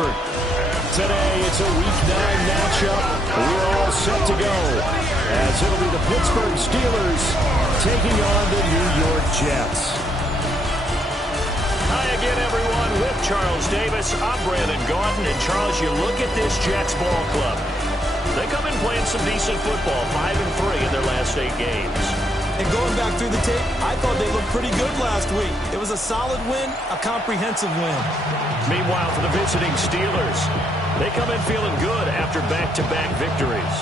Pittsburgh. Today, it's a Week 9 matchup. We're all set to go, as it'll be the Pittsburgh Steelers taking on the New York Jets. Hi again, everyone. With Charles Davis, I'm Brandon Gaudin. And Charles, you look at this Jets ball club. They come in playing some decent football, 5-3 in their last 8 games. And going back through the tape, I thought they looked pretty good last week. It was a solid win, a comprehensive win. Meanwhile, for the visiting Steelers, they come in feeling good after back-to-back victories.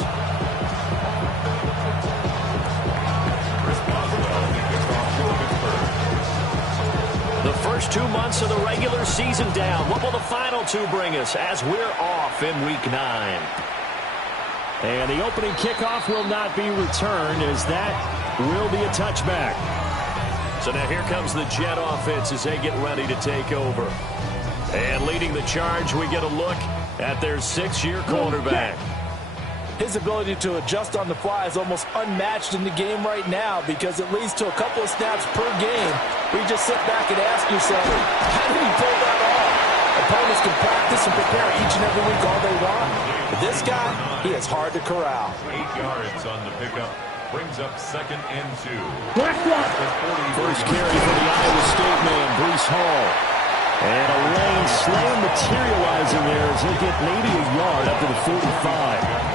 The first 2 months of the regular season down. What will the final 2 bring us as we're off in Week 9? And the opening kickoff will not be returned, as that will be a touchback. So now here comes the Jet offense as they get ready to take over. And leading the charge, we get a look at their 6-year quarterback. His ability to adjust on the fly is almost unmatched in the game right now, because it leads to a couple of snaps per game where you just sit back and ask yourself, how did he pull that off? Opponents can practice and prepare each and every week all they want. But this guy, he is hard to corral. 8 yards on the pickup. Brings up 2nd and 2. First carry for the Iowa State man, Breece Hall. And a lane slam materializing there as he'll get maybe a yard up to the 45.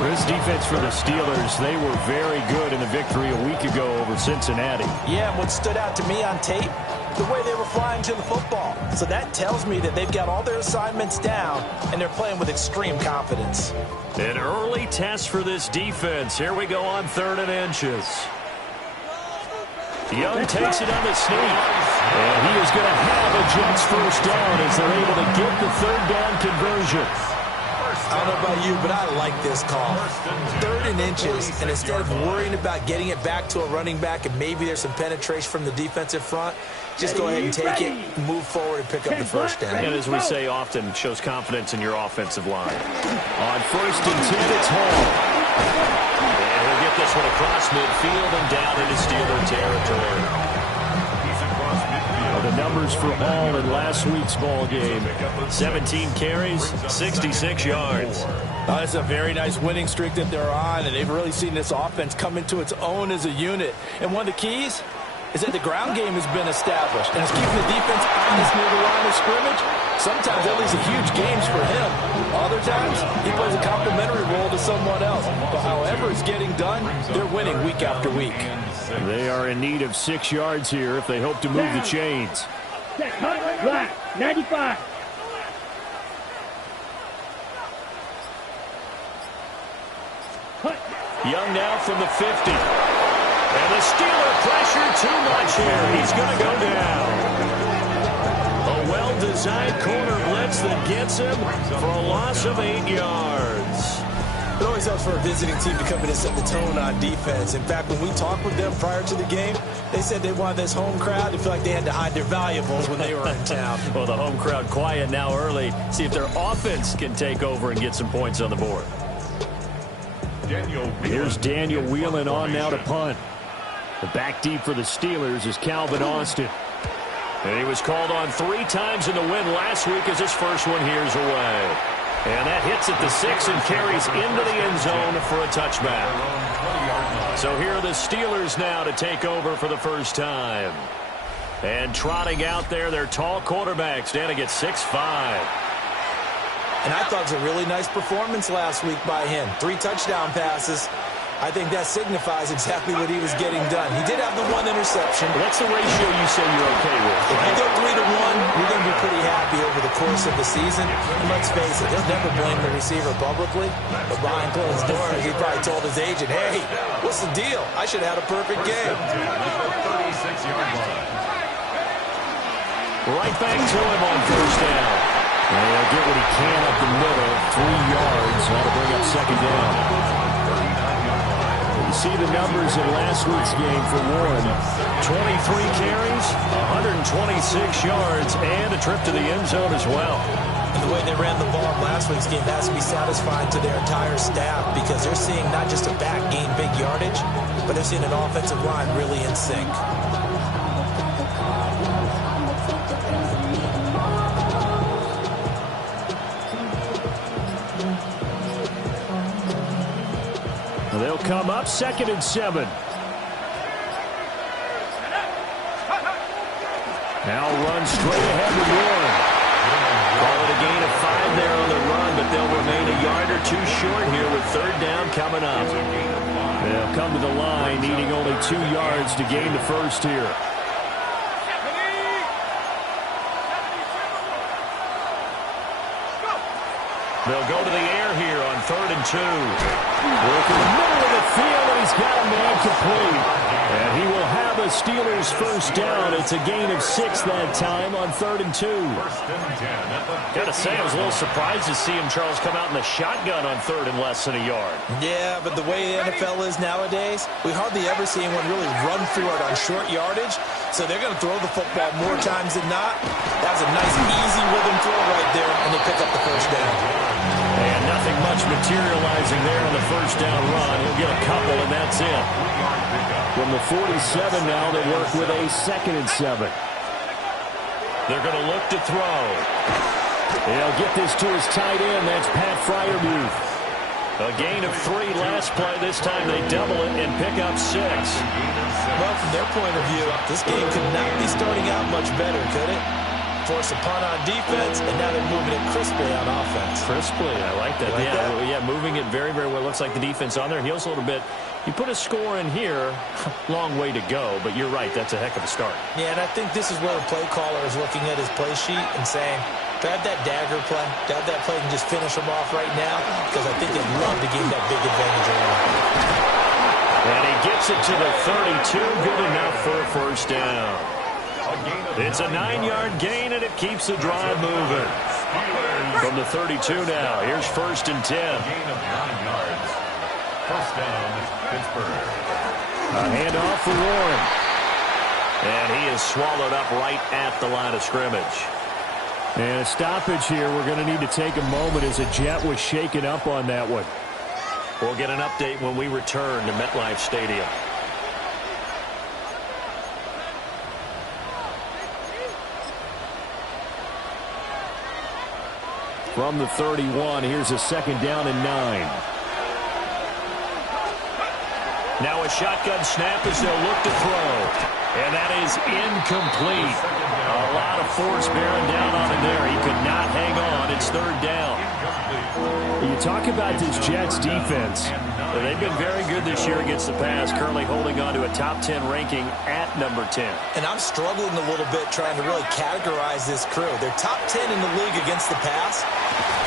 This defense for the Steelers, they were very good in the victory a week ago over Cincinnati. Yeah, and what stood out to me on tape, the way they were flying to the football. So that tells me that they've got all their assignments down, and they're playing with extreme confidence. An early test for this defense. Here we go on 3rd and inches. Young takes it on the sneak. And he is going to have a Jets first down as they're able to get the 3rd down conversion. I don't know about you, but I like this call. 3rd and inches, and instead of worrying about getting it back to a running back and maybe there's some penetration from the defensive front, just go ahead and take it, move forward, and pick up the first down. And as we say often, it shows confidence in your offensive line. On 1st and 10, it's Hall. And we'll get this one across midfield and down into Steeler territory. The numbers for Hall in last week's ball game: 17 carries, 66 yards. It's a very nice winning streak that they're on, and they've really seen this offense come into its own as a unit. And one of the keys is that the ground game has been established, and it's keeping the defense honest near the line of scrimmage. Sometimes that leads to huge games for him. Other times, he plays a complementary role to someone else. But however it's getting done, they're winning week after week. They are in need of 6 yards here if they hope to move the chains. Right, 95. Young now from the 50. And the Steeler pressure too much here. He's going to go down. A well-designed corner blitz that gets him for a loss of 8 yards. It always helps for a visiting team to come in and set the tone on defense. In fact, when we talked with them prior to the game, they said they wanted this home crowd to feel like they had to hide their valuables when they were in town. Well, the home crowd quiet now early. See if their offense can take over and get some points on the board. Here's Daniel Whelan on now to punt. The back deep for the Steelers is Calvin Austin. And he was called on 3 times in the win last week as his first one here's away. And that hits at the 6 and carries into the end zone for a touchback. So here are the Steelers now to take over for the first time. And trotting out there, their tall quarterback standing at 6'5". And I thought it was a really nice performance last week by him. 3 touchdown passes. I think that signifies exactly what he was getting done. He did have the 1 interception. What's the ratio you say you're okay with? If you go 3-1, you're going to be pretty happy over the course of the season. And let's face it, they'll never blame the receiver publicly. But behind closed doors, he probably told his agent, hey, what's the deal? I should have had a perfect game. Right back to him on first down. And he'll get what he can up the middle. 3 yards. That'll bring up 2nd down. You see the numbers in last week's game for Warren. 23 carries, 126 yards, and a trip to the end zone as well. And the way they ran the ball in last week's game has to be satisfying to their entire staff, because they're seeing not just a back gain big yardage, but they're seeing an offensive line really in sync. come up 2nd and 7. Now run straight ahead with Warren. Call it a gain of 5 there on the run, but they'll remain a yard or two short here with 3rd down coming up. They'll come to the line, needing only 2 yards to gain the first here. They'll go to the air here on 3rd and 2. Working the middle of the field, and he's got a man complete. And he will have a Steelers first down. It's a gain of 6 that time on 3rd and 2. Got to say, I was a little surprised to see him, Charles, come out in the shotgun on 3rd and less than a yard. Yeah, but the way the NFL is nowadays, we hardly ever see anyone really run for it on short yardage. So they're going to throw the football more times than not. That was a nice, easy rhythm throw right there, and they pick up the first down. And nothing much materializing there on the first down run. He'll get a couple, and that's it. From the 47 now, they work with a 2nd and 7. They're going to look to throw. He'll get this to his tight end. That's Pat Freiermuth. A gain of 3 last play. This time they double it and pick up 6. Well, from their point of view, this game could not be starting out much better, could it? Force a punt on defense, and now they're moving it crisply on offense. Crisply, I like that. Yeah, moving it very, very well. Looks like the defense on there heals a little bit. You put a score in here, long way to go, but you're right, that's a heck of a start. Yeah, and I think this is where the play caller is looking at his play sheet and saying, grab that dagger play, grab that play and just finish them off right now, because I think they'd love to gain that big advantage early. And he gets it to the 32, good enough for a first down. It's a 9-yard gain, and it keeps the drive moving. From the 32 now, here's 1st and 10. Gain of 9 yards. First down, Pittsburgh. A handoff for Warren. And he is swallowed up right at the line of scrimmage. And a stoppage here. We're going to need to take a moment as a jet was shaken up on that one. We'll get an update when we return to MetLife Stadium. From the 31, here's a 2nd down and 9. Now a shotgun snap as they'll look to throw. And that is incomplete. A lot of force bearing down on him there. He could not hang on. It's 3rd down. You talk about this Jets defense. They've been very good this year against the pass, currently holding on to a top 10 ranking at number 10. And I'm struggling a little bit trying to really categorize this crew. They're top 10 in the league against the pass,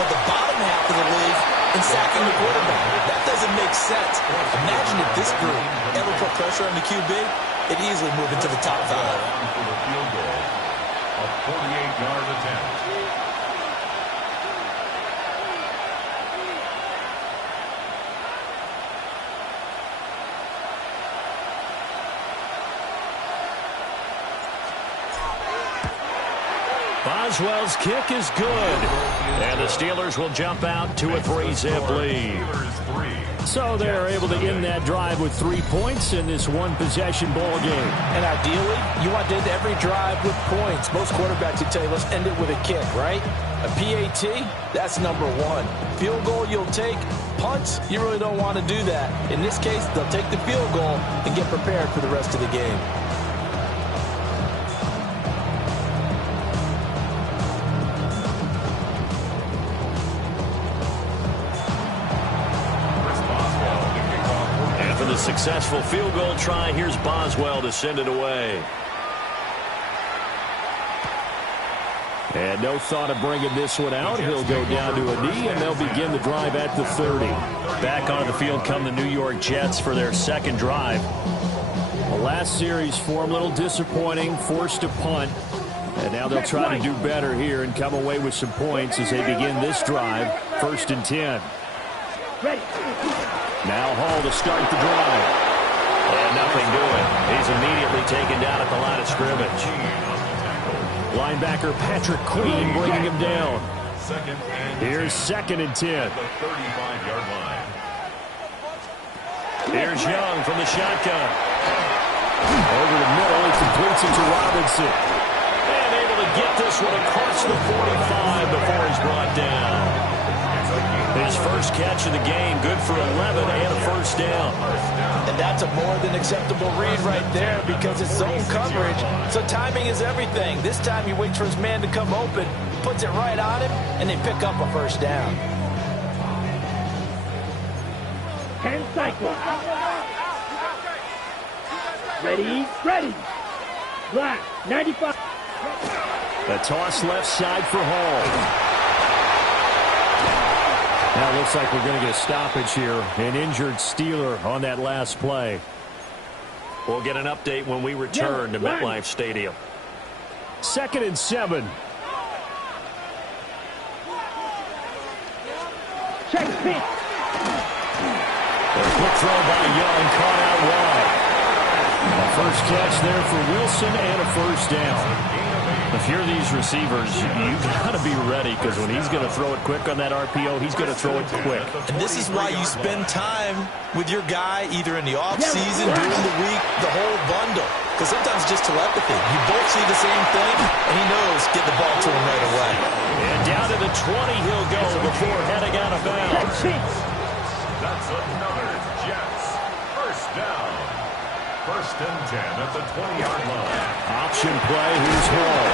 but the bottom half of the league in sacking the quarterback. That doesn't make sense. Imagine if this group ever put pressure on the QB, it'd easily move into the top 5. For the field goal, a 48-yard attempt. Boswell's kick is good. And the Steelers will jump out to a 3-zip lead. So they're able to end that drive with 3 points in this one-possession ball game. And ideally, you want to end every drive with points. Most quarterbacks would tell you, let's end it with a kick, right? A PAT, that's number 1. Field goal, you'll take. Punts, you really don't want to do that. In this case, they'll take the field goal and get prepared for the rest of the game. Successful field goal try. Here's Boswell to send it away. And no thought of bringing this one out. He'll go down to a knee, and they'll begin the drive at the 30. Back onto the field come the New York Jets for their 2nd drive. The last series for them, a little disappointing, forced to punt. And now they'll try to do better here and come away with some points as they begin this drive. 1st and 10. Now Hall to start the drive. And nothing doing. He's immediately taken down at the line of scrimmage. Linebacker Patrick Queen bringing him down. Here's 2nd and 10. The 35-yard line. Here's Young from the shotgun. Over the middle, he completes it to Robinson. And able to get this one across the 45 before he's brought down. His first catch of the game, good for 11 and a first down. And that's a more than acceptable read right there because it's zone coverage, so timing is everything. This time he waits for his man to come open, puts it right on him, and they pick up a first down. 10 cycles. Ready, ready. Black, 95. A toss left side for Hall. Now it looks like we're going to get a stoppage here. An injured Steeler on that last play. We'll get an update when we return to MetLife Stadium. 2nd and 7. Check pitch. A quick throw by Young, caught out wide. A first catch there for Wilson and a first down. If you're these receivers, you've got to be ready because when he's going to throw it quick on that RPO, he's going to throw it quick. And this is why you spend time with your guy either in the offseason, during the week, the whole bundle. Because sometimes it's just telepathy. You both see the same thing, and he knows get the ball to him right away. And down to the 20 he'll go before heading out of bounds. That's another Jets. First down. 1st and 10 at the 20-yard line. Option play, here's Hall.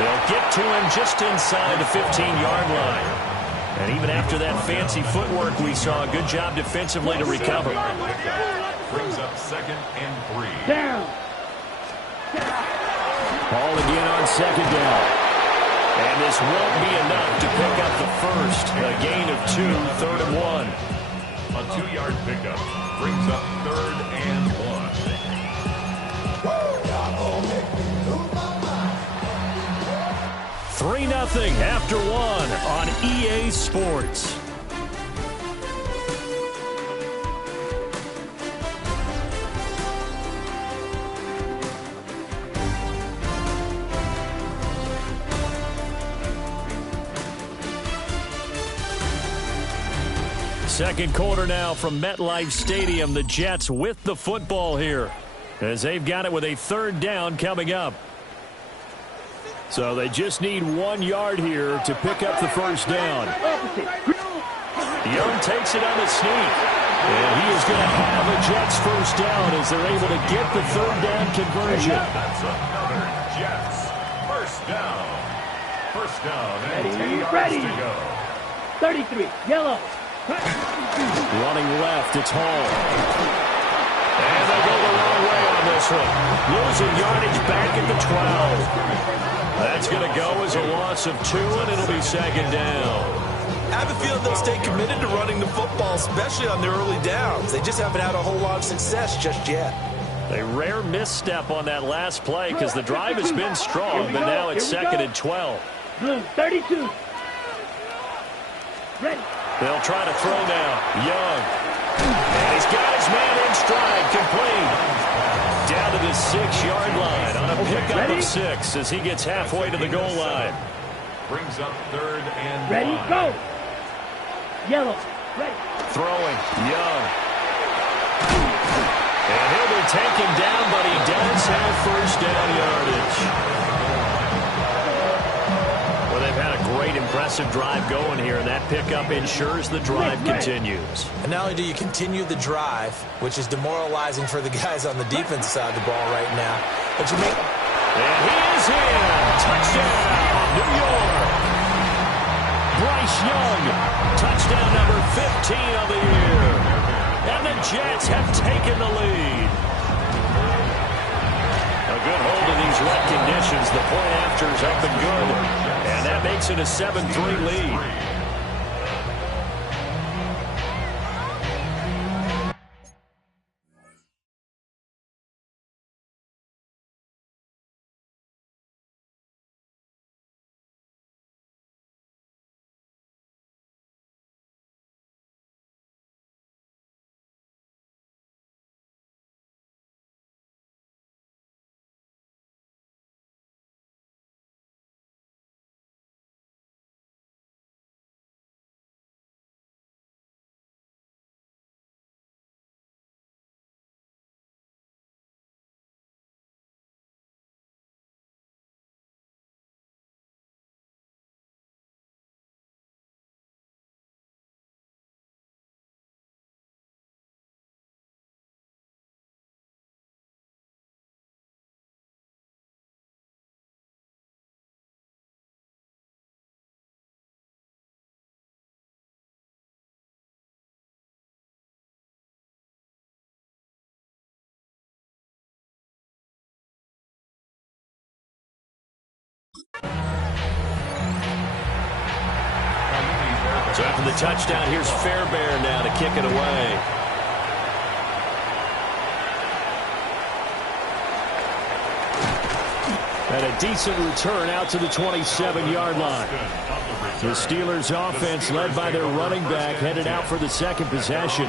They'll get to him just inside the 15-yard line. And even after that fancy footwork we saw, a good job defensively to recover. Brings up 2nd and 3. Down. Hall again on 2nd down. And this won't be enough to pick up the first. A gain of 2, 3rd and 1. A 2-yard pickup brings up 3rd and 1. 3-0 after 1 on EA Sports. Second quarter now from MetLife Stadium. The Jets with the football here as they've got it with a 3rd down coming up. So they just need 1 yard here to pick up the first down. Young takes it on the sneak. And he is going to have a Jets first down as they're able to get the 3rd down conversion. That's another Jets. First down. First down and 10 yards to go. 33, yellow. Running left, it's Hall. And they go the wrong way on this one. Losing yardage back at the 12. That's going to go as a loss of 2, and it'll be 2nd down. I have a feeling they'll stay committed to running the football, especially on their early downs. They just haven't had a whole lot of success just yet. A rare misstep on that last play because the drive has been strong, but now it's 2nd and 12. Blue, 32. Ready. They'll try to throw now. Young. And he's got his man in stride, complete. Down to the 6-yard line on a pickup of 6 as he gets halfway to the goal line. Brings up 3rd and 1. Ready, go. Yellow. Ready. Throwing. Young. And he'll be taken down, but he does have first down yardage. Well, they've had a great, impressive drive going here, and that pickup ensures the drive continues. And not only do you continue the drive, which is demoralizing for the guys on the defense side of the ball right now, but you make... And he is in. Touchdown, New York. Bryce Young, touchdown number 15 of the year. And the Jets have taken the lead. A good hold of these wet conditions. The point after is up and good. And that makes it a 7-3 lead. So after the touchdown, here's Fairbairn now to kick it away. And a decent return out to the 27-yard line. The Steelers' offense, led by their running back, headed out for the second possession.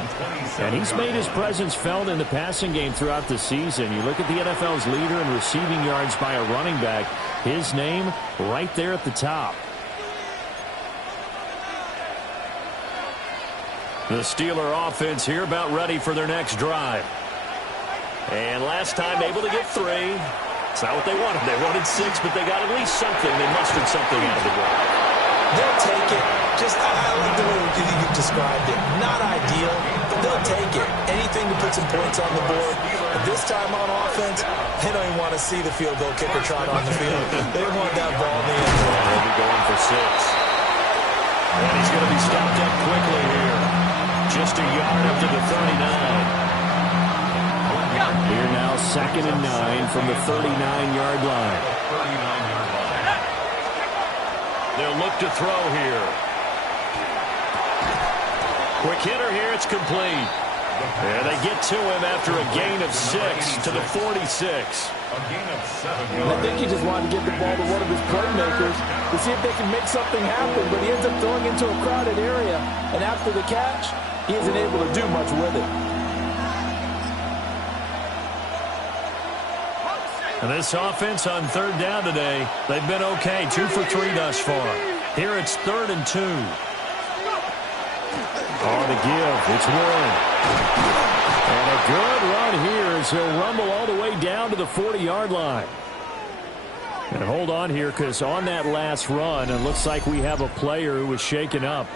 And he's made his presence felt in the passing game throughout the season. You look at the NFL's leader in receiving yards by a running back, his name right there at the top. The Steeler offense here about ready for their next drive. And last time able to get 3. It's not what they wanted. They wanted 6, but they got at least something. They mustered something out of the drive. They'll take it. I like the way you described it. Not ideal, but they'll take it. Anything to put some points on the board. But this time on offense, they don't even want to see the field goal kicker trot on the field. They want that ball in the end zone. They'll be going for 6. And he's going to be stopped up quickly here. Just a yard up to the 39. Here now, 2nd and 9 from the 39-yard line. They'll look to throw here. Quick hitter here, it's complete. And they get to him after a gain of 6 to the 46. I think he just wanted to get the ball to one of his playmakers to see if they can make something happen, but he ends up throwing into a crowded area, and after the catch, he isn't able to do much with it. And this offense on 3rd down today, they've been okay. 2 for 3 thus far. Here it's 3rd and 2. On the give, it's Warren. And a good run here as he'll rumble all the way down to the 40-yard line. And hold on here, because on that last run, it looks like we have a player who was shaken up.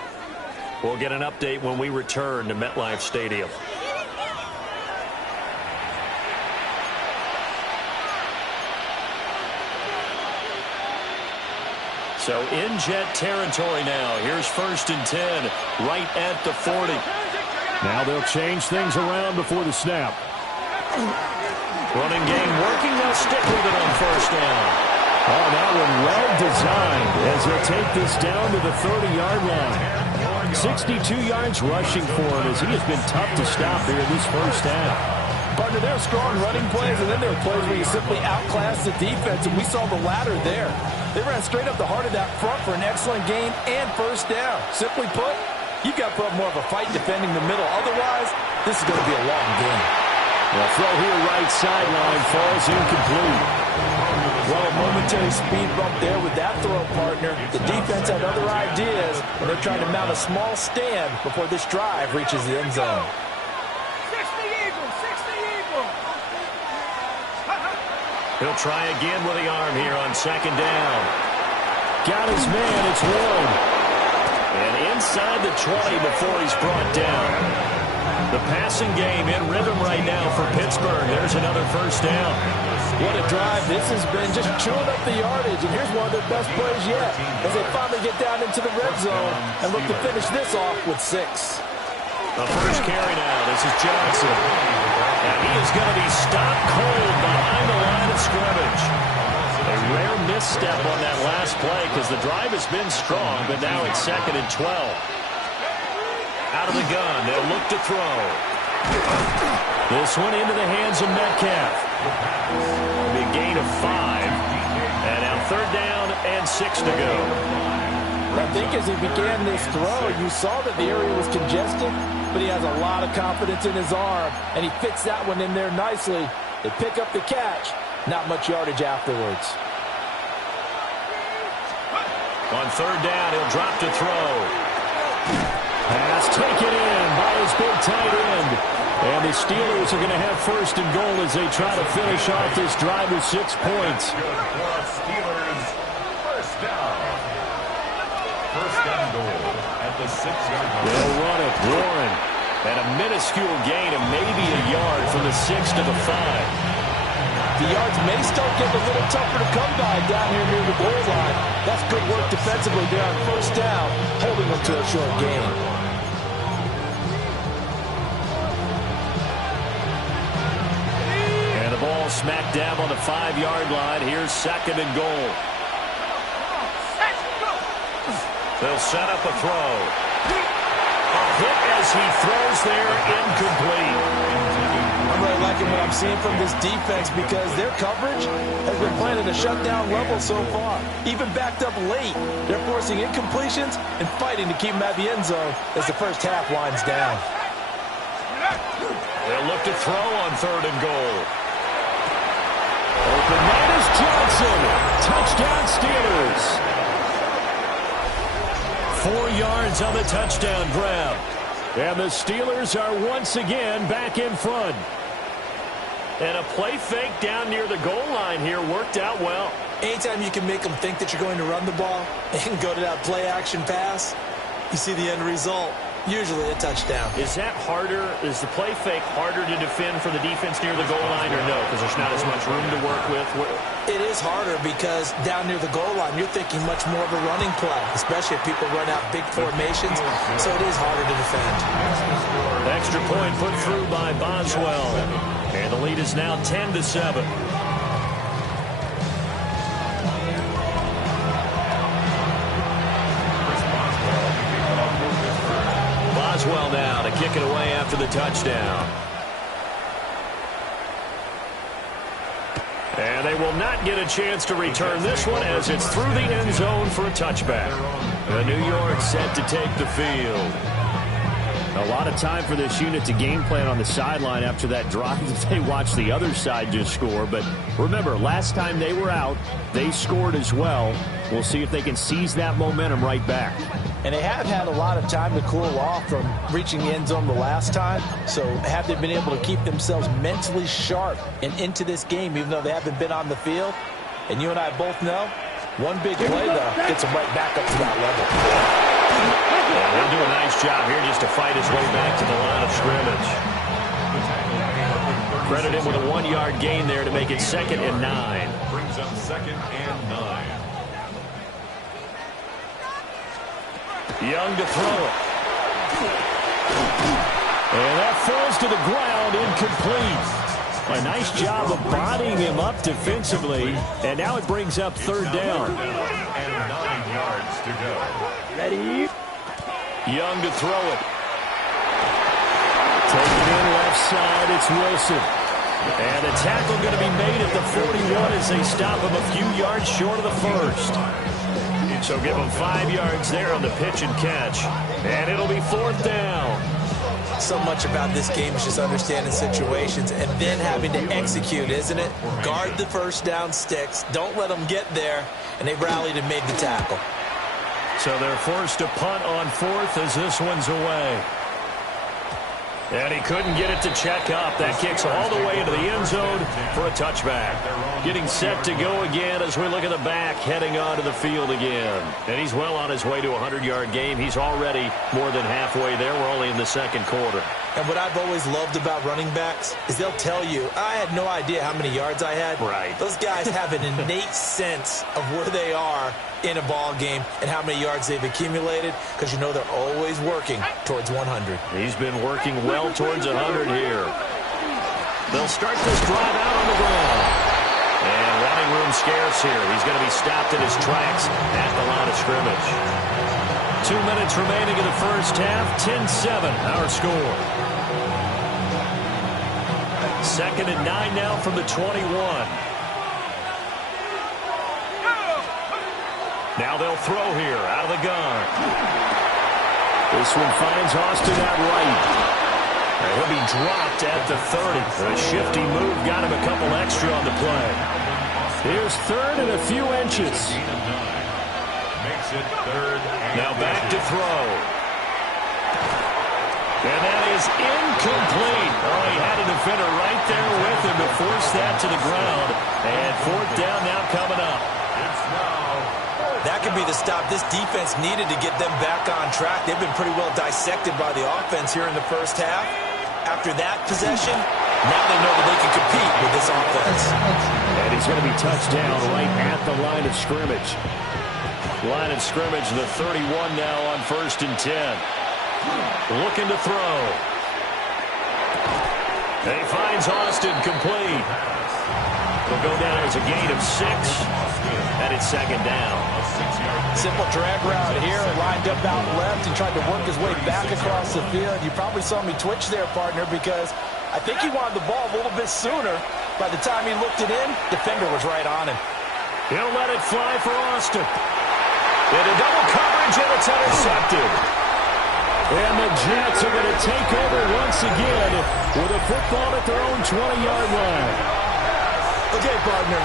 We'll get an update when we return to MetLife Stadium. So in Jet territory now. Here's 1st and 10, right at the 40. Now they'll change things around before the snap. Running game working. They'll stick with it on 1st down. Oh, that one well designed as they'll take this down to the 30-yard line. 62 yards rushing for him as he has been tough to stop here in this first half. Partner, there are strong running plays, and then there are plays where you simply outclass the defense, and we saw the latter there. They ran straight up the heart of that front for an excellent gain and 1st down. Simply put, you've got to put up more of a fight defending the middle. Otherwise, this is going to be a long game. The throw here right sideline falls incomplete. Well, a momentary speed bump there with that throw, partner. The defense had other ideas, and they're trying to mount a small stand before this drive reaches the end zone. He'll try again with the arm here on 2nd down. Got his man, it's Warren. And inside the 20 before he's brought down. The passing game in rhythm right now for Pittsburgh. There's another 1st down. What a drive this has been, just chewing up the yardage. And here's one of their best plays yet as they finally get down into the red zone and look to finish this off with 6. The first carry now. This is Johnson. And he is going to be stopped cold behind the line of scrimmage. A rare misstep on that last play because the drive has been strong, but now it's 2nd and 12. Out of the gun, they'll look to throw. This one into the hands of Metcalf. It'll be a gain of 5. And now 3rd down and 6 to go. I think as he began this throw, you saw that the area was congested, but he has a lot of confidence in his arm, and he fits that one in there nicely. They pick up the catch, not much yardage afterwards. On 3rd down, he'll drop to throw. Pass taken in by his big tight end. And the Steelers are going to have 1st and goal as they try to finish off this drive with 6 points. Steelers, 1st down. 1st and goal at the 6-yard line. They'll run it. Warren. And a minuscule gain of maybe a yard from the 6 to the 5. The yards may start getting a little tougher to come by down here near the goal line. That's good work defensively there on 1st down, holding them to a short gain. And the ball smack dab on the 5-yard line. Here's 2nd and goal. They'll set up a throw. A hit as he throws there, incomplete. I'm really liking what I'm seeing from this defense because their coverage has been playing at a shutdown level so far. Even backed up late, they're forcing incompletions and fighting to keep them at the end zone as the first half winds down. They'll look to throw on 3rd and goal. Open man is Johnson. Touchdown Steelers. 4 yards on the touchdown grab. And the Steelers are once again back in front. And a play fake down near the goal line here worked out well. Anytime you can make them think that you're going to run the ball and go to that play-action pass, you see the end result, usually a touchdown. Is that harder? Is the play fake harder to defend for the defense near the goal line or no? Because there's not as much room to work with. It is harder because down near the goal line, you're thinking much more of a running play, especially if people run out big formations. So it is harder to defend. Extra point put through by Boswell. And the lead is now 10-7. Boswell now to kick it away after the touchdown. And they will not get a chance to return this one as it's through the end zone for a touchback. The New York set to take the field. A lot of time for this unit to game plan on the sideline after that drive that they watched the other side just score. But remember, last time they were out, they scored as well. We'll see if they can seize that momentum right back. And they have had a lot of time to cool off from reaching the end zone the last time. So have they been able to keep themselves mentally sharp and into this game, even though they haven't been on the field? And you and I both know, one big play, though, gets them right back up to that level. Yeah, he'll do a nice job here just to fight his way back to the line of scrimmage. Credit him with a 1-yard gain there to make it 2nd and 9. Brings up 2nd and 9. Young to throw it. And that falls to the ground, incomplete. A nice job of bodying him up defensively. And now it brings up 3rd down. And 9 yards to go. Ready? Young to throw it. Taking in left side, it's Wilson. And the tackle going to be made at the 41 as they stop him a few yards short of the first. So give him 5 yards there on the pitch and catch. And it'll be 4th down. So much about this game is just understanding situations and then having to execute, isn't it? Guard the first down sticks. Don't let them get there. And they rallied and made the tackle. So they're forced to punt on 4th as this one's away. And he couldn't get it to check up. That kicks all the way into the end zone for a touchback. Getting set to go again as we look at the back, heading onto the field again. And he's well on his way to a 100-yard game. He's already more than halfway there. We're only in the 2nd quarter. And what I've always loved about running backs is they'll tell you, I had no idea how many yards I had. Right. Those guys have an innate sense of where they are in a ball game and how many yards they've accumulated because you know they're always working towards 100. He's been working well towards 100 here. They'll start this drive out on the ground. And running room scarce here. He's going to be stopped in his tracks at the line of scrimmage. 2 minutes remaining in the first half. 10-7 our score. 2nd and 9 now from the 21. Now they'll throw here out of the gun. This one finds Austin at right. And he'll be dropped at the 30. A shifty move got him a couple extra on the play. Here's 3rd and a few inches. Makes it 3rd and Now back to throw. And that is incomplete. Oh, he had a defender right there with him to force that to the ground. And 4th down now coming up. it's now That could be the stop this defense needed to get them back on track. They've been pretty well dissected by the offense here in the first half. After that possession, now they know that they can compete with this offense. And he's going to be touched down right at the line of scrimmage. Line of scrimmage, the 31 now on 1st and 10. Looking to throw. And he finds Austin complete. Will go down as a gain of 6. And it's second down. Simple drag route here, lined up out left and tried to work his way back across the field. You probably saw me twitch there, partner, because I think he wanted the ball a little bit sooner. By the time he looked it in, defender was right on him. He'll let it fly for Austin. Into double coverage, and it's intercepted. And the Jets are going to take over once again with a football at their own 20-yard line. Okay, partner,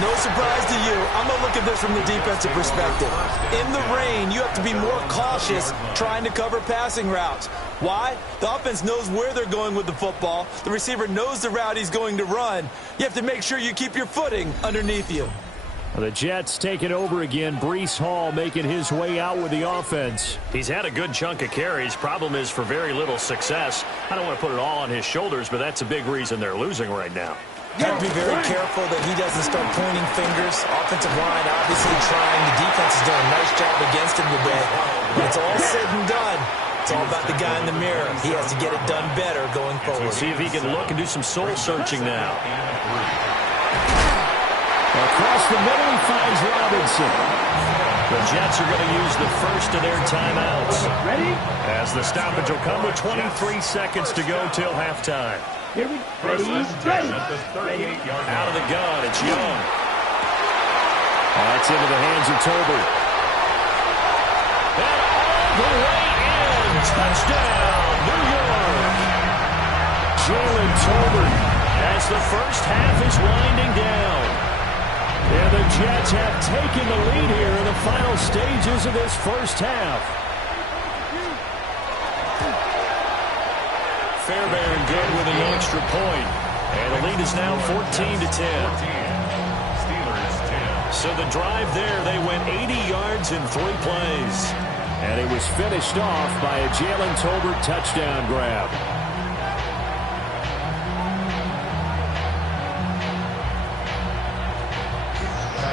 no surprise to you. I'm going to look at this from the defensive perspective. In the rain, you have to be more cautious trying to cover passing routes. Why? The offense knows where they're going with the football. The receiver knows the route he's going to run. You have to make sure you keep your footing underneath you. The Jets taking over again. Breece Hall making his way out with the offense. He's had a good chunk of carries. Problem is for very little success. I don't want to put it all on his shoulders, but that's a big reason they're losing right now. Got to be very careful that he doesn't start pointing fingers. Offensive line obviously trying. The defense has done a nice job against him today. When it's all said and done, it's all about the guy in the mirror. He has to get it done better going forward. We'll see if he can look and do some soul searching now. Across the middle, he finds Robinson. The Jets are going to use the first of their timeouts. Ready? As the stoppage will come with 23 seconds to go till halftime. Here we go. Ready. Out of the gun, it's Young. That's into the hands of Tolbert. And all the way in. Touchdown, New York. Jalen Tolbert. As the first half is winding down. And the Jets have taken the lead here in the final stages of this first half. Fairbairn good with an extra point. And the lead is now 14-10. So the drive there, they went 80 yards in 3 plays. And it was finished off by a Jalen Tolbert touchdown grab.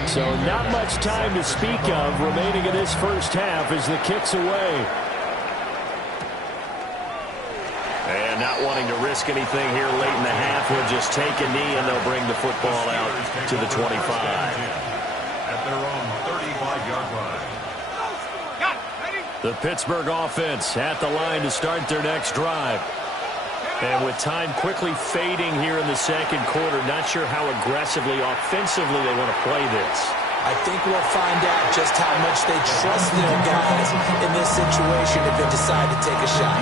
So not much time to speak of remaining in this first half as the kick's away. And not wanting to risk anything here late in the half, he'll just take a knee and they'll bring the football out to the 25. At their own 35-yard line. The Pittsburgh offense at the line to start their next drive. And with time quickly fading here in the second quarter, not sure how aggressively, offensively they want to play this. I think we'll find out just how much they trust their guys in this situation if they decide to take a shot.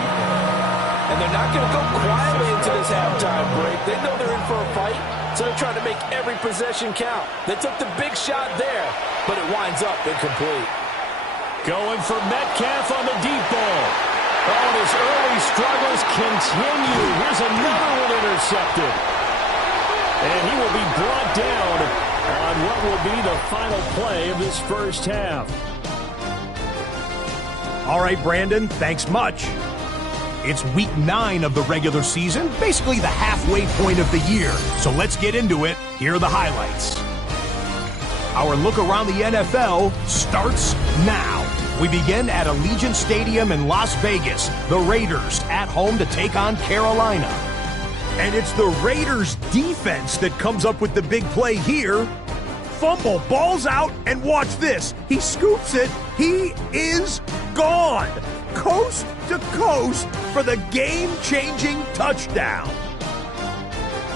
And they're not going to go quietly into this halftime break. They know they're in for a fight, so they're trying to make every possession count. They took the big shot there, but it winds up incomplete. Going for Metcalf on the deep ball. Oh, and his early struggles continue. Here's another one intercepted. And he will be brought down on what will be the final play of this first half. All right, Brandon, thanks much. It's week 9 of the regular season, basically the halfway point of the year. So let's get into it. Here are the highlights. Our look around the NFL starts now. We begin at Allegiant Stadium in Las Vegas. The Raiders at home to take on Carolina. And it's the Raiders defense that comes up with the big play here. Fumble, ball's out, and watch this. He scoops it. He is gone. Coast to coast for the game-changing touchdown.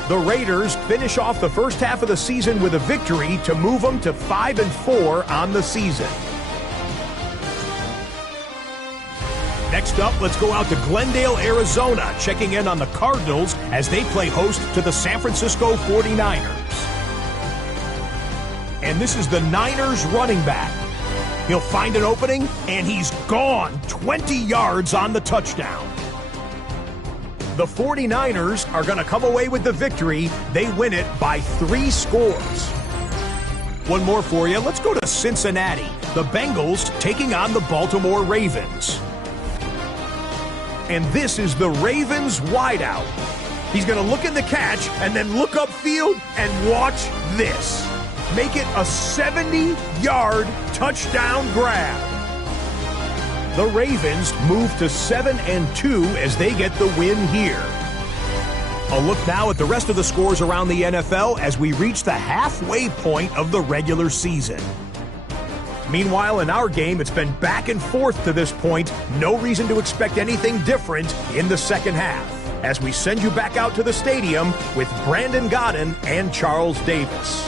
The Raiders finish off the first half of the season with a victory to move them to 5-4 on the season. Next up, let's go out to Glendale, Arizona, checking in on the Cardinals as they play host to the San Francisco 49ers. And this is the Niners running back. He'll find an opening, and he's gone 20 yards on the touchdown. The 49ers are going to come away with the victory. They win it by 3 scores. One more for you. Let's go to Cincinnati. The Bengals taking on the Baltimore Ravens. And this is the Ravens wideout. He's going to look in the catch and then look upfield and watch this. Make it a 70-yard touchdown grab. The Ravens move to 7-2 as they get the win here. A look now at the rest of the scores around the NFL as we reach the halfway point of the regular season. Meanwhile, in our game, it's been back and forth to this point. No reason to expect anything different in the second half, as we send you back out to the stadium with Brandon Godden and Charles Davis.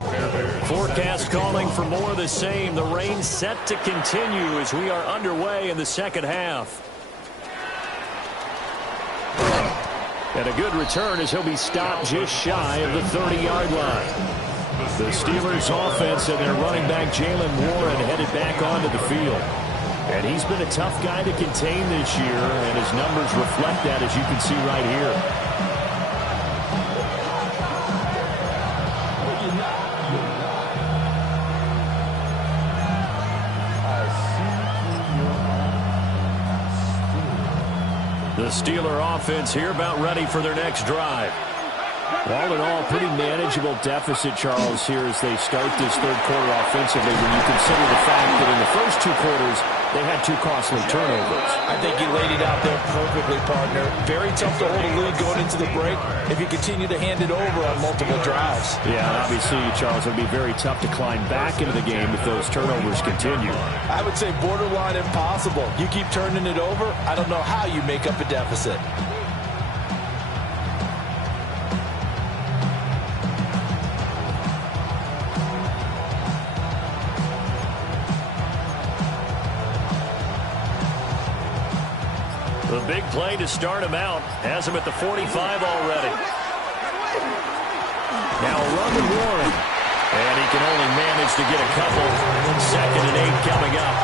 Forecast calling for more of the same. The rain set to continue as we are underway in the second half. And a good return as he'll be stopped just shy of the 30-yard line. The Steelers offense and their running back Jaylen Warren headed back onto the field. And he's been a tough guy to contain this year, and his numbers reflect that, as you can see right here. The Steeler offense here about ready for their next drive. All in all, pretty manageable deficit, Charles, here as they start this third quarter offensively when you consider the fact that in the first two quarters, they had two costly turnovers. I think you laid it out there perfectly, partner. Very tough to hold a lead going into the break if you continue to hand it over on multiple drives. Yeah, obviously, Charles, it would be very tough to climb back into the game if those turnovers continue. I would say borderline impossible. You keep turning it over, I don't know how you make up a deficit. The big play to start him out has him at the 45 already. Now a run to Warren. And he can only manage to get a couple. 2nd and 8 coming up.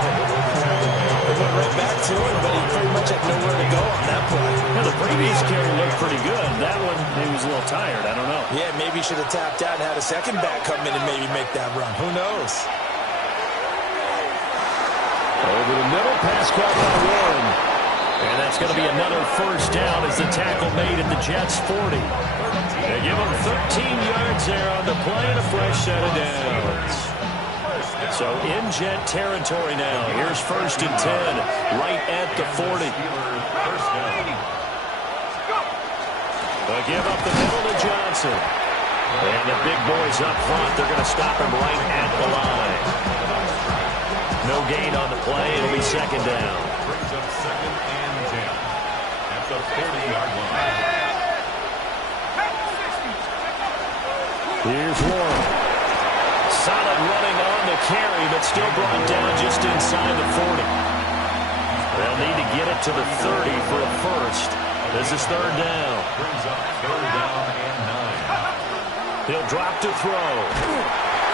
They went right back to him, but he pretty much had nowhere to go on that play. Now the previous carry looked pretty good. That one, he was a little tired. I don't know. Yeah, maybe he should have tapped out and had a second back come in and maybe make that run. Who knows? Over the middle, pass caught by Warren. And that's going to be another first down as the tackle made at the Jets' 40. They give them 13 yards there on the play and a fresh set of downs. So in Jet territory now. Here's 1st and 10 right at the 40. They'll give up the middle to Johnson. And the big boys up front, they're going to stop him right at the line. No gain on the play. It'll be 2nd down. Brings up 2nd and 10 at the 40-yard line. Here's Warren. Solid running on the carry, but still brought down just inside the 40. They'll need to get it to the 30 for a first. This is 3rd down. Brings up 3rd down and 9. He'll drop to throw.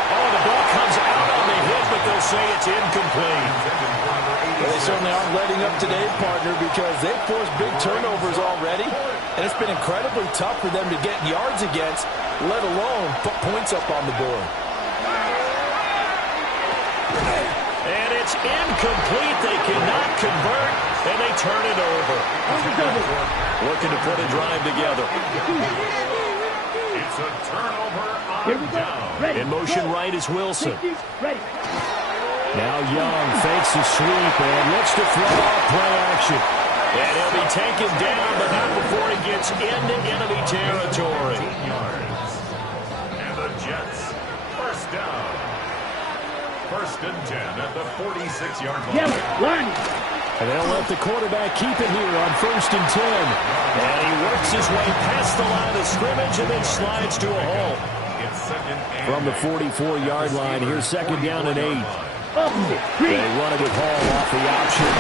Oh, the ball comes out on the hit, but they'll say it's incomplete. Well, they certainly aren't letting up today, partner, because they've forced big turnovers already, and it's been incredibly tough for them to get yards against, let alone put points up on the board. And it's incomplete. They cannot convert, and they turn it over. Looking to put a drive together. It's a turnover on down. In motion right is Wilson. Now Young fakes a sweep and looks to throw off play action. And he'll be taken down, but not before he gets into enemy territory. And the Jets, 1st down. 1st and 10 at the 46-yard line. And they'll let the quarterback keep it here on 1st and 10. And he works his way past the line of scrimmage and then slides to a halt. From the 44-yard line, here's 2nd down and 8. They run it with Hall off the option.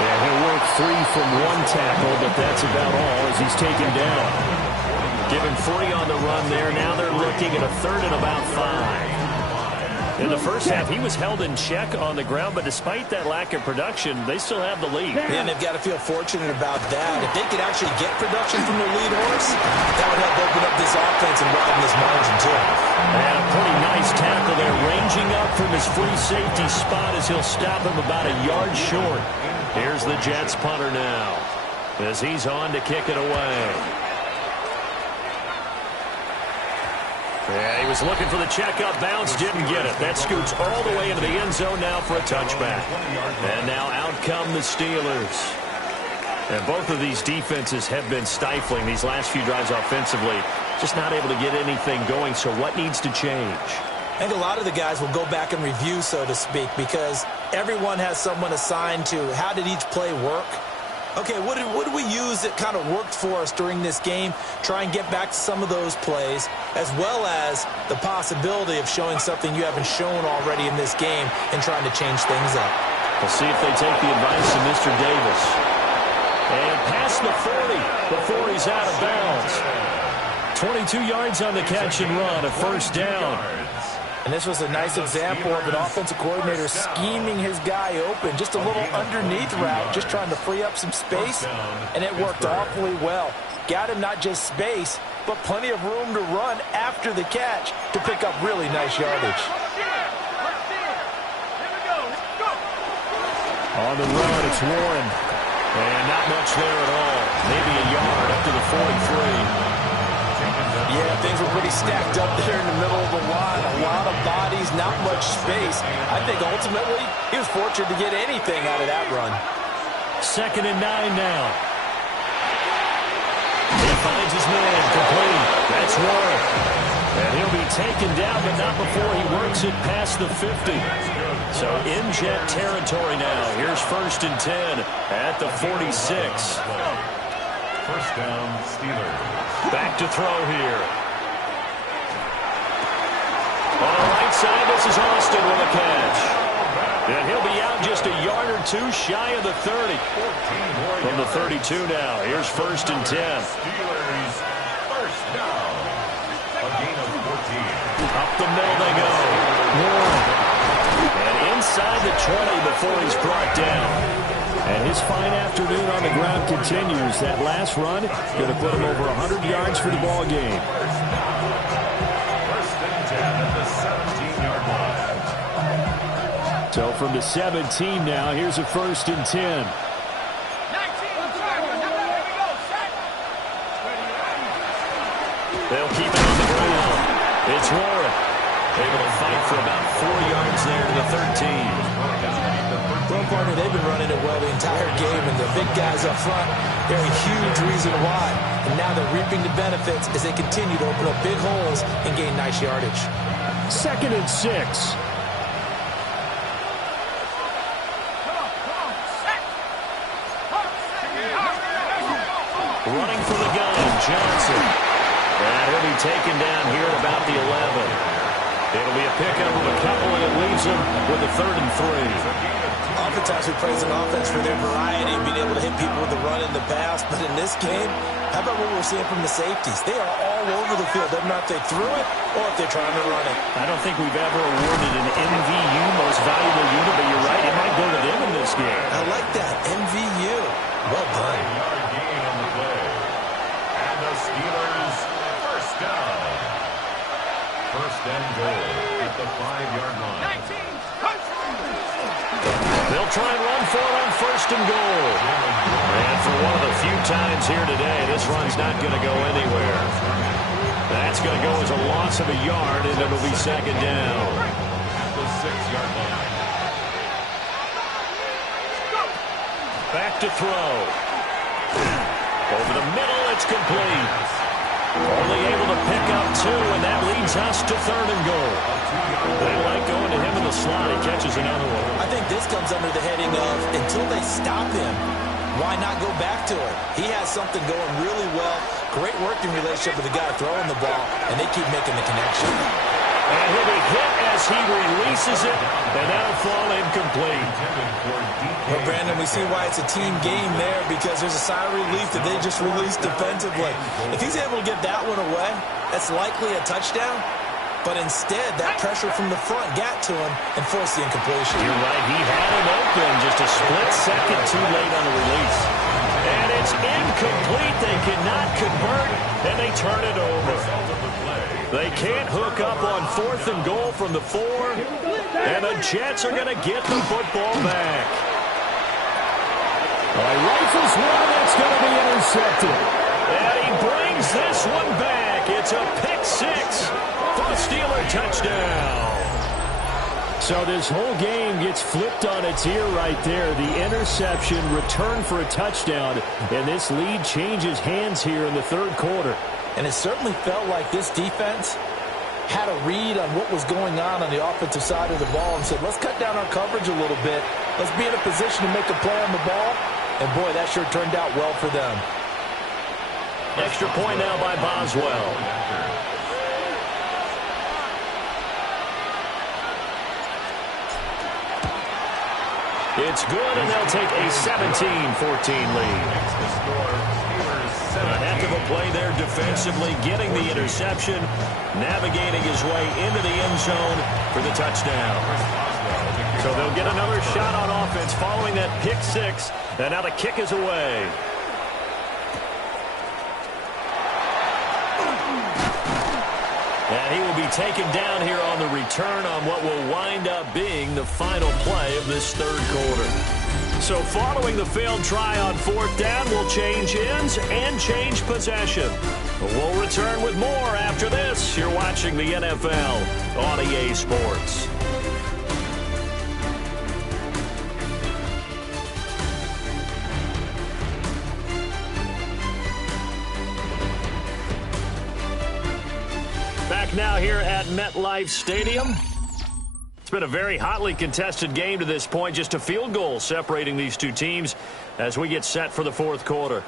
And he'll work 3 from 1 tackle, but that's about all as he's taken down. Given 3 on the run there. Now they're looking at a 3rd and about 5. In the first half, he was held in check on the ground, but despite that lack of production, they still have the lead. And they've got to feel fortunate about that. If they could actually get production from their lead horse, that would help open up this offense and widen this margin, too. And a pretty nice tackle there, ranging up from his free safety spot as he'll stop him about a yard short. Here's the Jets punter now as he's on to kick it away. Yeah, he was looking for the check-up bounce, didn't get it. That scoots all the way into the end zone now for a touchback. And now out come the Steelers. And both of these defenses have been stifling these last few drives offensively. Just not able to get anything going, so what needs to change? I think a lot of the guys will go back and review, so to speak, because everyone has someone assigned to how did each play work. Okay, what did we use that kind of worked for us during this game? Try and get back to some of those plays, as well as the possibility of showing something you haven't shown already in this game and trying to change things up. We'll see if they take the advice of Mr. Davis. And past the 40 before he's out of bounds. 22 yards on the catch and run, a first down. And this was a nice example of an offensive coordinator scheming his guy open. Just a little underneath route, just trying to free up some space, and it worked awfully well. Got him not just space, but plenty of room to run after the catch to pick up really nice yardage. On the run, it's Warren. And not much there at all. Maybe a yard up to the 43. Yeah, things were pretty stacked up there in the middle of the line. A lot of bodies, not much space. I think ultimately he was fortunate to get anything out of that run. 2nd and 9 now. He finds his man complete. That's Warren. And he'll be taken down, but not before he works it past the 50. So in jet territory now. Here's 1st and 10 at the 46. First down, Steelers. Back to throw here. On the right side, this is Austin with a catch. And he'll be out just a yard or two shy of the 30. From the 32 now. Here's 1st and 10. Steelers, first down. A gain of 14. Up the middle they go. And inside the 20 before he's brought down. And his fine afternoon on the ground continues. That last run going to put him over 100 yards for the ball game. First and 10 at the 17-yard line. So from the 17 now, here's a 1st and 10. They'll keep it on the ground. It's Warren. Able to fight for about 4 yards there to the 13. Well, partner, they've been running it well the entire game, and the big guys up front, they're a huge reason why. And now they're reaping the benefits as they continue to open up big holes and gain nice yardage. 2nd and 6. Running for the gun, Johnson. And he'll be taken down here at about the 11. It'll be a pickup of a couple, and it leaves him with a 3rd and 3. Oftentimes we praise an offense for their variety and being able to hit people with the run and the pass. But in this game, how about what we're seeing from the safeties? They are all over the field. Doesn't matter if they threw it or if they're trying to run it. I don't think we've ever awarded an MVU, most valuable unit, but you're right, it might go to them in this game. I like that. MVU. Well done. Yard gain on the play. And the Steelers, first down. First and goal at the 5-yard line. They'll try and run for it on 1st and goal. And for one of the few times here today, this run's not going to go anywhere. That's going to go as a loss of a yard, and it'll be 2nd down. At the 6-yard line. Back to throw. Over the middle, it's complete. Only able to pick up 2, and that leads us to 3rd and goal. They like going to him in the slot. He catches another one. I think this comes under the heading of until they stop him, why not go back to it? He has something going really well. Great working relationship with the guy throwing the ball, and they keep making the connection. And he'll be hit as he releases it, and that'll fall incomplete. Well, Brandon, we see why it's a team game there, because there's a sigh of relief that they just released defensively. If he's able to get that one away, that's likely a touchdown. But instead, that pressure from the front got to him and forced the incompletion. You're right. He had him open just a split second too late on the release. And it's incomplete. They cannot convert, and they turn it over. They can't hook up on 4th and goal from the 4, and the Jets are going to get the football back. Rifles one, that's going to be intercepted. And he brings this one back. It's a pick 6 for the Steeler touchdown. So this whole game gets flipped on its ear right there. The interception, return for a touchdown, and this lead changes hands here in the 3rd quarter. And it certainly felt like this defense had a read on what was going on the offensive side of the ball and said, let's cut down our coverage a little bit. Let's be in a position to make a play on the ball. And, boy, that sure turned out well for them. Extra point now by Boswell. It's good, and they'll take a 17-14 lead. A heck of a play there defensively, getting the interception, navigating his way into the end zone for the touchdown. So they'll get another shot on offense following that pick six, and now the kick is away. And he will be taken down here on the return on what will wind up being the final play of this third quarter. So following the failed try on fourth down, we'll change ends and change possession. We'll return with more after this. You're watching the NFL on EA Sports. Back now here at MetLife Stadium. It's been a very hotly contested game to this point. Just a field goal separating these two teams as we get set for the fourth quarter.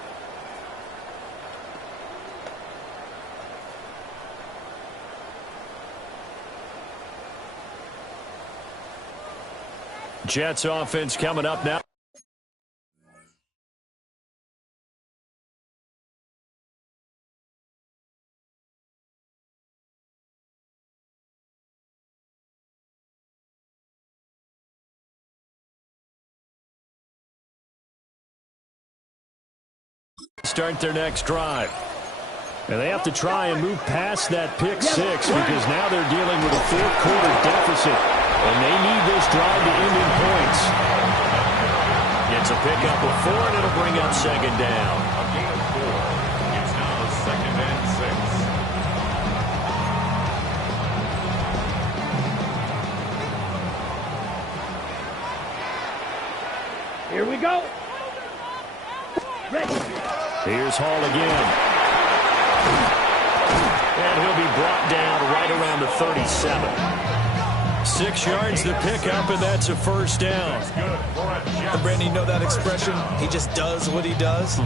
Jets offense coming up now. Start their next drive. And they have to try and move past that pick six because now they're dealing with a fourth quarter deficit. And they need this drive to end in points. It's a pickup of 4, and it'll bring up second down. A gain of 4. It's now 2nd and 6. Here we go. Ready. Here's Hall again. And he'll be brought down right around the 37. 6 yards to pick up, and that's a first down. And Brandon, you know that expression? He just does what he does.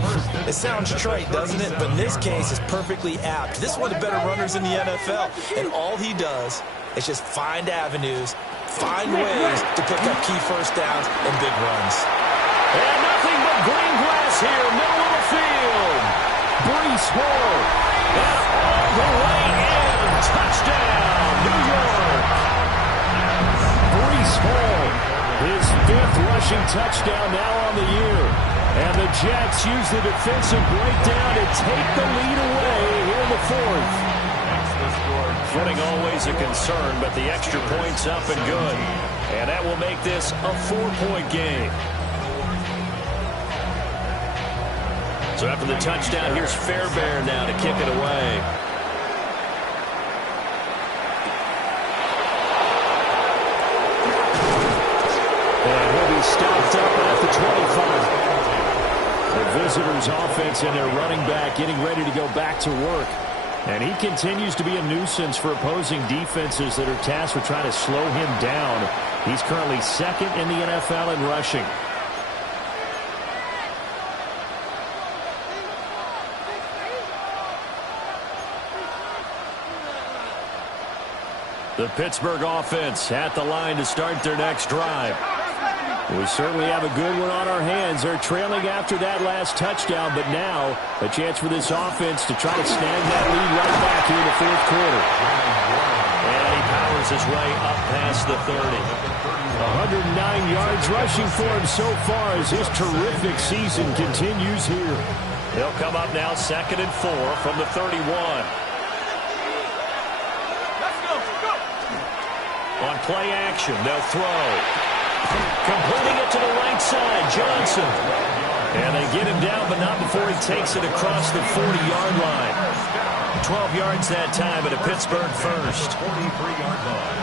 It sounds trite, doesn't it? But in this case, it's perfectly apt. This is one of the better runners in the NFL, and all he does is just find avenues, find ways to pick up key first downs and big runs. And nothing but green grass here, middle of the field. Breece Hall, and all the way in. Touchdown, New York. Breece Hall, his 5th rushing touchdown now on the year. And the Jets use the defensive breakdown to take the lead away here in the 4th. Footing always a concern, but the extra point's up and good. And that will make this a 4-point game. So after the touchdown, here's Fairbairn now to kick it away. And he'll be stopped up at the 25. The visitors' offense and their running back getting ready to go back to work. And he continues to be a nuisance for opposing defenses that are tasked with trying to slow him down. He's currently 2nd in the NFL in rushing. The Pittsburgh offense at the line to start their next drive. We certainly have a good one on our hands. They're trailing after that last touchdown, but now a chance for this offense to try to snag that lead right back here in the fourth quarter. And he powers his way up past the 30. 109 yards rushing for him so far as his terrific season continues here. They'll come up now 2nd and 4 from the 31. On play action, they'll throw. Completing it to the right side, Johnson. And they get him down, but not before he takes it across the 40-yard line. 12 yards that time, at a Pittsburgh first. 43-yard line.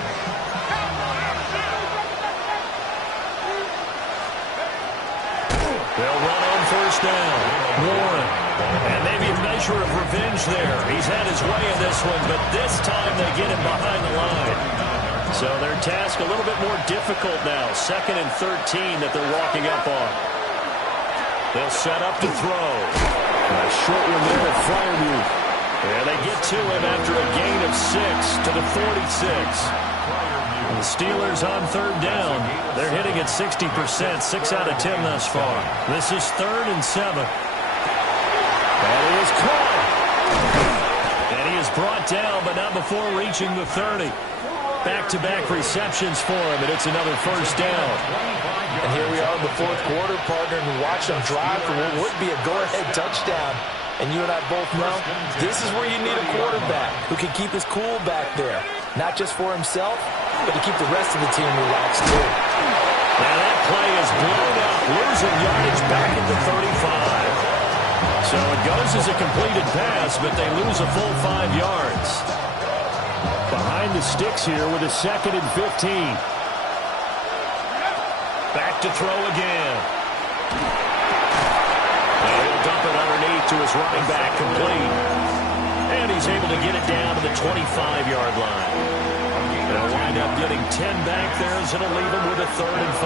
They'll run on first down. Warren. And maybe a measure of revenge there. He's had his way in this one, but this time they get him behind the line. So their task a little bit more difficult now. 2nd and 13 that they're walking up on. They'll set up to throw. A short one there at Fryerview. And they get to him after a gain of 6 to the 46. The Steelers on third down. They're hitting at 60%, 6 out of 10 thus far. This is 3rd and 7. That is caught. And he is brought down, but not before reaching the 30. Back-to-back receptions for him, and it's another first down. And here we are in the fourth quarter, partner, and watch them drive for what would be a go-ahead touchdown. And you and I both know this is where you need a quarterback who can keep his cool back there. Not just for himself, but to keep the rest of the team relaxed, too. Now that play is blown up, losing yardage back at the 35. So it goes as a completed pass, but they lose a full 5 yards. Behind the sticks here with a 2nd and 15. Back to throw again. And he'll dump it underneath to his running back, complete. And he's able to get it down to the 25-yard line. They'll wind up getting 10 back there, as it'll leave him with a 3rd and 5.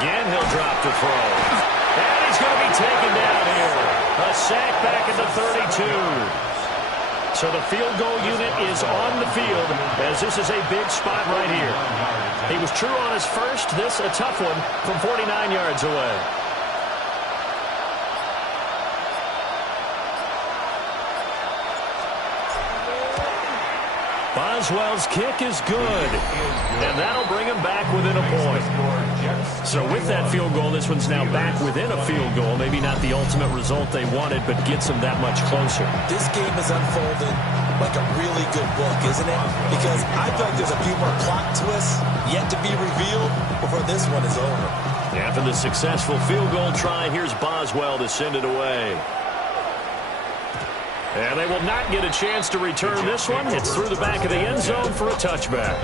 Again, he'll drop to throw. And he's going to be taken down here. A sack back at the 32. So the field goal unit is on the field, as this is a big spot right here. He was true on his first. This a tough one from 49 yards away. Boswell's kick is good, and that'll bring him back within a point. So with that field goal, this one's now back within a field goal. Maybe not the ultimate result they wanted, but gets them that much closer. This game is unfolding like a really good book, isn't it? Because I feel like there's a few more plot twists yet to be revealed before this one is over. After the successful field goal try, here's Boswell to send it away. And they will not get a chance to return this one. It's through the back of the end zone for a touchback.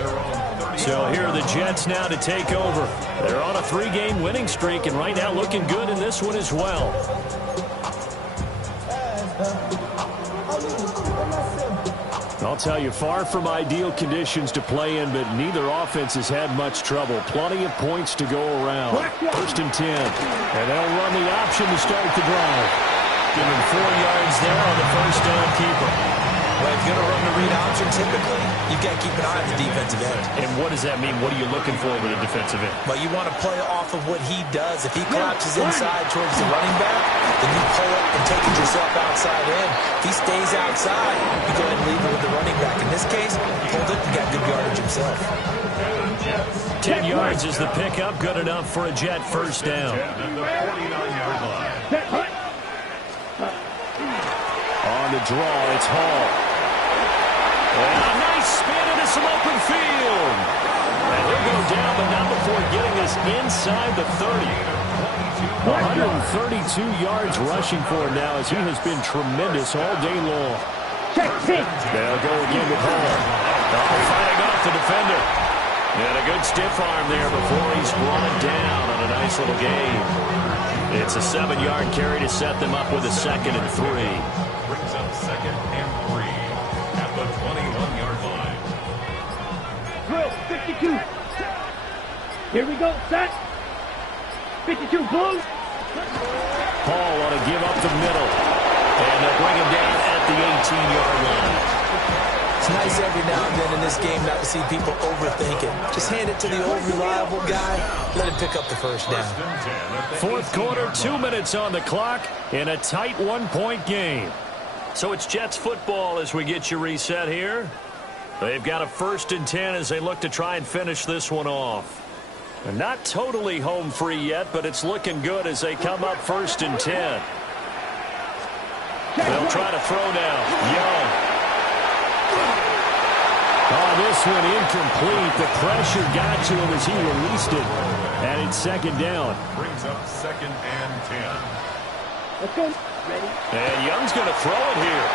So here are the Jets now to take over. They're on a 3-game winning streak, and right now looking good in this one as well. I'll tell you, far from ideal conditions to play in, but neither offense has had much trouble. Plenty of points to go around. 1st and 10. And they'll run the option to start the drive. Give him 4 yards there on the first down keeper. Well, if you're going to run the read option, typically, you've got to keep an eye on the defensive end. And what does that mean? What are you looking for with a defensive end? Well, you want to play off of what he does. If he collapses inside towards the running back, then you pull it and take it yourself outside in. If he stays outside, you go ahead and leave it with the running back. In this case, pulled it and got good yardage himself. 10 yards is the pickup. Good enough for a Jet first down. On the draw, it's Hall. And a nice spin into some open field. And he'll go down, but not before getting this inside the 30. 132 yards rushing for him now, as he has been tremendous all day long. They'll go again with Hall. Fighting off the defender. And a good stiff arm there before he's brought down on a nice little gain. It's a 7-yard carry to set them up with a 2nd and 3. Brings up 2nd and 3 at the 21-yard line. Drill, 52. Here we go, set. 52, blue. Hall want to give up the middle. And they'll bring him down at the 18-yard line. It's nice every now and then in this game not to see people overthink it. Just hand it to the old reliable guy. Let him pick up the first down. Fourth quarter, 2 minutes on the clock in a tight 1-point game. So it's Jets football as we get you reset here. They've got a 1st and 10 as they look to try and finish this one off. They're not totally home free yet, but it's looking good as they come up 1st and 10. They'll try to throw now. Young. Oh, this one incomplete. The pressure got to him as he released it. And it's 2nd down. Brings up 2nd and 10. Let's go. Ready? And Young's going to throw it here.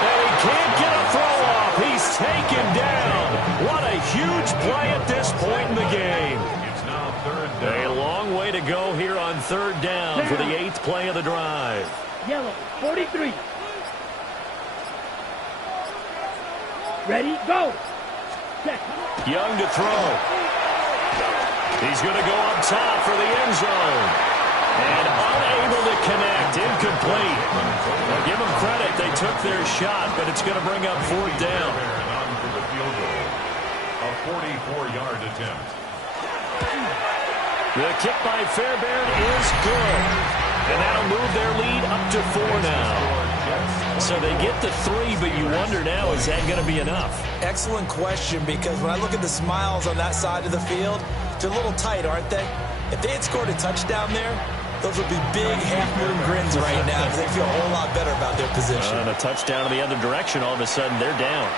And he can't get a throw off. He's taken down. What a huge play at this point in the game. It's now 3rd down. A long way to go here on 3rd down for the 8th play of the drive. Yellow, 43. Ready, go. Check. Young to throw. He's going to go up top for the end zone. And unable to connect. Incomplete. Now give them credit. They took their shot, but it's going to bring up fourth down. A 44-yard attempt. The kick by Fairbairn is good. And that'll move their lead up to 4 now. So they get to 3, but you wonder now, is that going to be enough? Excellent question, because when I look at the smiles on that side of the field, they're a little tight, aren't they? If they had scored a touchdown there, those would be big half-moon grins right now because they feel a whole lot better about their position. And a touchdown in the other direction, all of a sudden they're down.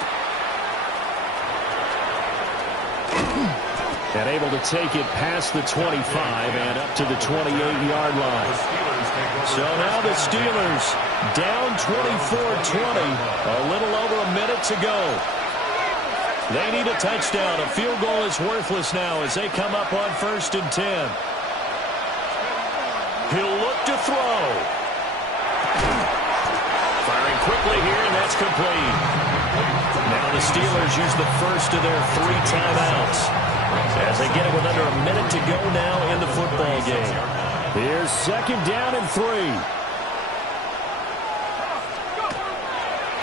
And able to take it past the 25 and up to the 28-yard line. So now the Steelers down 24-20, a little over a minute to go. They need a touchdown. A field goal is worthless now as they come up on 1st and 10. He'll look to throw. Firing quickly here, and that's complete. Now the Steelers use the first of their 3 timeouts as they get it with under a minute to go now in the football game. Here's 2nd down and 3.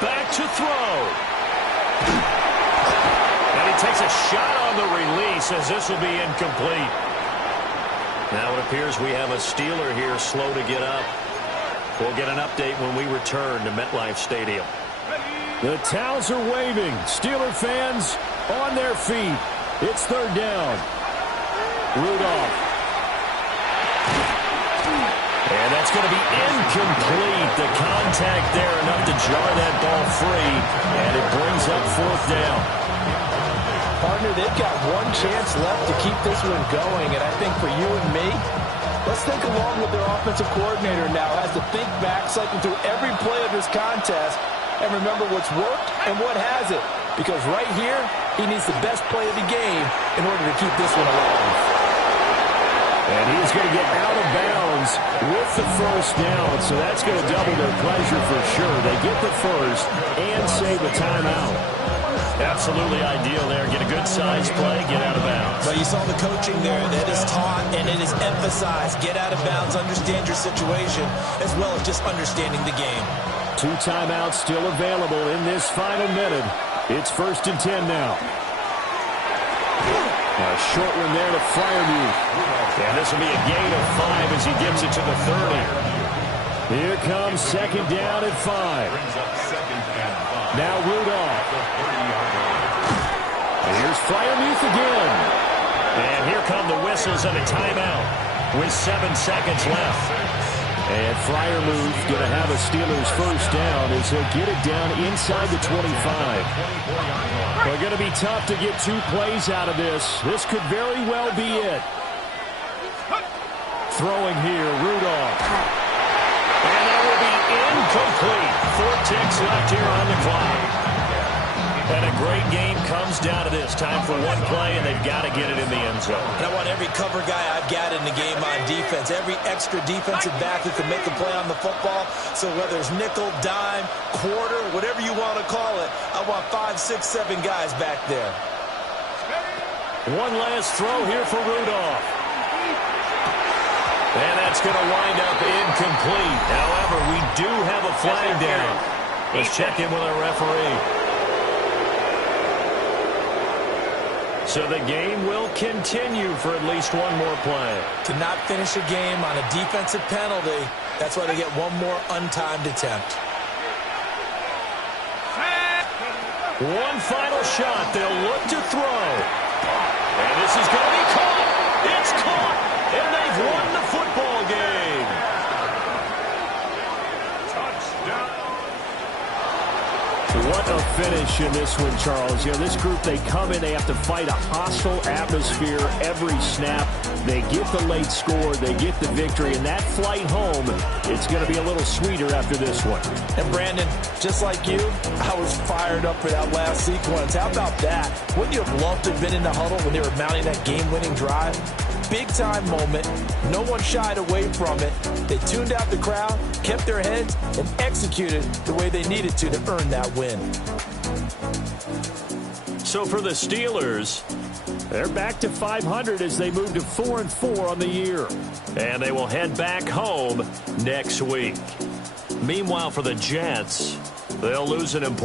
Back to throw. And he takes a shot on the release as this will be incomplete. Now it appears we have a Steeler here slow to get up. We'll get an update when we return to MetLife Stadium. The towels are waving. Steeler fans on their feet. It's 3rd down. Rudolph. And that's going to be incomplete. The contact there enough to jar that ball free. And it brings up 4th down. Partner, they've got one chance left to keep this one going. And I think for you and me, let's think along with their offensive coordinator now as to think back, cycle through every play of this contest, and remember what's worked and what hasn't. Because right here, he needs the best play of the game in order to keep this one alive. And he's going to get out of bounds with the 1st down, so that's going to double their pleasure for sure. They get the first and save a timeout. Absolutely ideal there. Get a good size play, get out of bounds. But you saw the coaching there. That is taught and it is emphasized. Get out of bounds, understand your situation, as well as just understanding the game. 2 timeouts still available in this final minute. It's 1st and 10 now. A short one there to Freiermuth. And this will be a gain of 5 as he gets it to the 30. Here comes 2nd down at 5. Now Rudolph. And here's Freiermuth again. And here come the whistles and a timeout with 7 seconds left. And Freiermuth going to have a Steelers 1st down as he'll get it down inside the 25. Well, going to be tough to get 2 plays out of this. This could very well be it. Throwing here, Rudolph. And that will be incomplete. 4 ticks left here on the clock. And a great game comes down to this. Time for 1 play, and they've got to get it in the end zone. And I want every cover guy I've got in the game on defense, every extra defensive back who can make a play on the football. So whether it's nickel, dime, quarter, whatever you want to call it, I want 5, 6, 7 guys back there. One last throw here for Rudolph. And that's going to wind up incomplete. However, we do have a flag down. Let's check in with our referee. So the game will continue for at least 1 more play. To not finish a game on a defensive penalty, that's why they get 1 more untimed attempt. 1 final shot. They'll look to throw. And this is going to be caught. It's caught. And they've won the football game. Touchdown. What a finish in this one, Charles. You know, this group, they come in, they have to fight a hostile atmosphere every snap. They get the late score, they get the victory, and that flight home, it's going to be a little sweeter after this one. And Brandon, just like you, I was fired up for that last sequence. How about that? Wouldn't you have loved to have been in the huddle when they were mounting that game-winning drive? Big-time moment. No one shied away from it. They tuned out the crowd, kept their heads, and executed the way they needed to earn that win. So for the Steelers, They're back to 500 as they move to 4-4 on the year. And they will head back home next week. Meanwhile, for the Jets, they'll lose an important